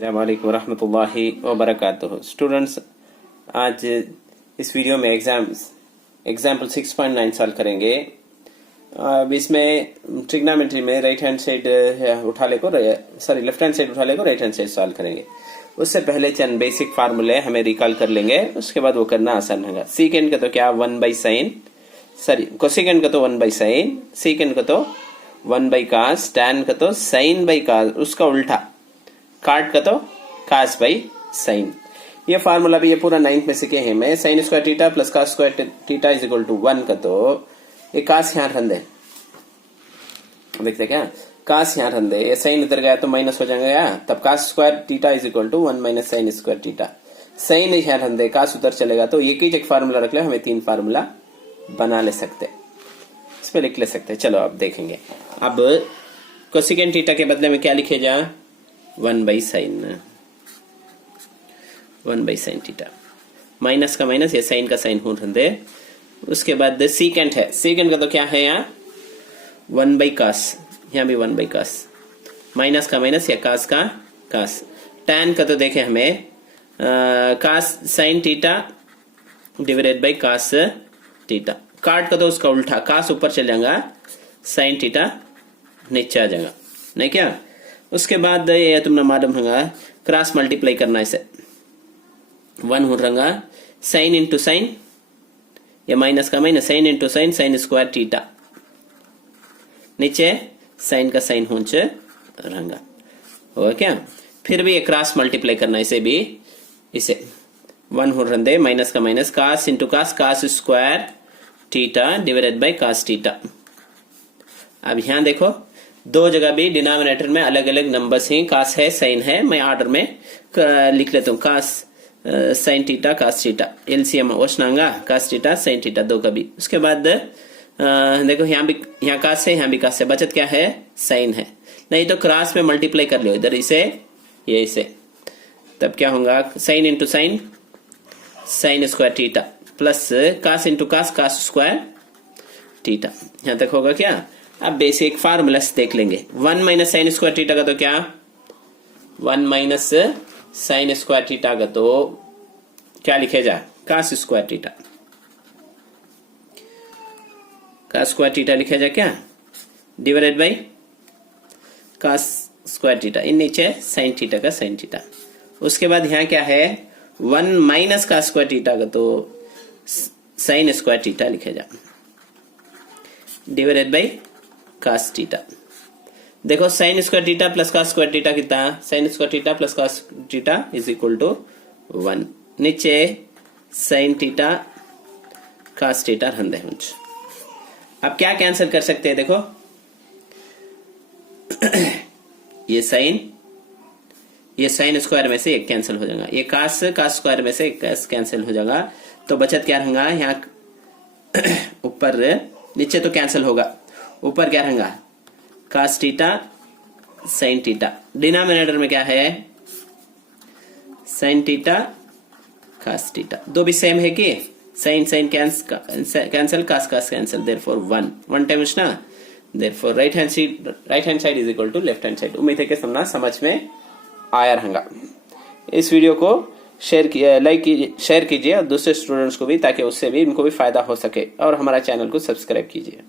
अस्सलाम वालेकुम वरहमतुल्लाहि वबरकातुहू। स्टूडेंट्स, आज इस वीडियो में एग्जाम्पल 6.9 सॉल्व करेंगे। अब इसमें ट्रिग्नोमेट्री में राइट हैंड साइड उठा ले को लेफ्ट हैंड साइड उठा ले को राइट हैंड साइड सॉल्व करेंगे। उससे पहले चंद बेसिक फार्मूले हमें रिकॉल कर लेंगे, उसके बाद वो करना आसान होगा। सीकेंड का तो क्या 1/sin, कोसेकेंड का तो 1/sin, सीकेंड का तो 1/cos, टैन का तो sin/cos, उसका उल्टा काट का तो cos/sin। ये फार्मूला भी ये पूरा 9th में सीखे हैं मैं। sin square theta plus cos square theta is equal to 1 का तो ये cos यहाँ रन दे, देखते क्या cos यहाँ रन दे, ये sin इधर गया तो माइनस हो जाएगा, तब cos square theta is equal to 1 minus sin square theta. sin यहाँ रन दे, cos उधर चलेगा तो एक फार्मूला रख ले, हमें 3 फार्मूला बना ले सकते, इस पे लिख ले सकते। चलो अब देखेंगे। अब कोसेकेंड थीटा के बदले में क्या लिखे जा 1/sin थीटा, माइनस का माइनस, ये साइन का साइन हो रहे। उसके बाद सीकेंड है, सीकेंड का तो क्या है यहाँ 1/cos, यहाँ भी 1/cos, माइनस का माइनस या cos का cos। टैन का तो देखे हमें cos sin theta divided by cos theta. काट का तो उसका उल्टा, cos ऊपर चल जाएगा, sin थीटा नीचे आ जाएगा, नहीं क्या। उसके बाद ये तुमने मालूम होगा क्रॉस मल्टीप्लाई करना, इसे 1 हो रहा साइन इंटू साइन, या माइनस का minus sine into sine, sign square theta, नीचे साइन का साइन होंच रंगा हो क्या। फिर भी ये क्रॉस मल्टीप्लाई करना, इसे भी इसे 1 हो रहा माइनस का minus, cos into cos, cos square theta divided by cos theta. अब यहाँ देखो दो जगह भी डिनोमिनेटर में अलग अलग नंबर्स हैं, cos है साइन है, मैं ऑर्डर में लिख लेता हूँ cos sine theta cos theta, LCM ओशनांगा cos थीटा साइन थीटा दो का भी। उसके बाद देखो यहाँ cos है, यहाँ भी cos है, बचत क्या है साइन है, नहीं तो क्रॉस में मल्टीप्लाई कर लो इधर इसे ये इसे, तब क्या होगा sine into sine sign square theta plus cos into cos cos square theta. यहाँ तक होगा क्या। अब बेसिक फार्मूलास देख लेंगे। 1 माइनस साइन स्क्वायर थीटा का तो क्या 1 माइनस साइन स्क्वायर थीटा का तो क्या लिखे जा cos square theta, cos square theta लिखे जा क्या divided by cos square theta, इन नीचे साइन थीटा का साइन थीटा। उसके बाद यहाँ क्या है 1 माइनस cos स्क्वायर थीटा का तो साइन स्क्वायर थीटा लिखे जा डिवाइडेड बाई cos थीटा। देखो sine square theta plus cos square theta कितना, sine square theta plus cos theta is equal to 1, नीचे साइन थीटा cos थीटा रन दे। अब क्या कैंसिल कर सकते हैं, देखो ये साइन स्क्वायर में से एक कैंसिल हो जाएगा, ये cos स्क्वायर में से एक कैंसिल हो जाएगा, तो बचत क्या रहेगा यहाँ ऊपर, नीचे तो कैंसिल होगा, ऊपर क्या रहेगा cos theta sin theta, denominator में क्या है sin थीटा cos थीटा, दो भी सेम है कि sin cancel cos cancel, therefore 1 time ना, therefore right hand side is equal to left hand side. उम्मीद है कि समझ में आया रहेगा। इस वीडियो को शेयर कीजिए और दूसरे स्टूडेंट्स को भी, ताकि उससे भी इनको भी फायदा हो सके, और हमारा चैनल को सब्सक्राइब कीजिए।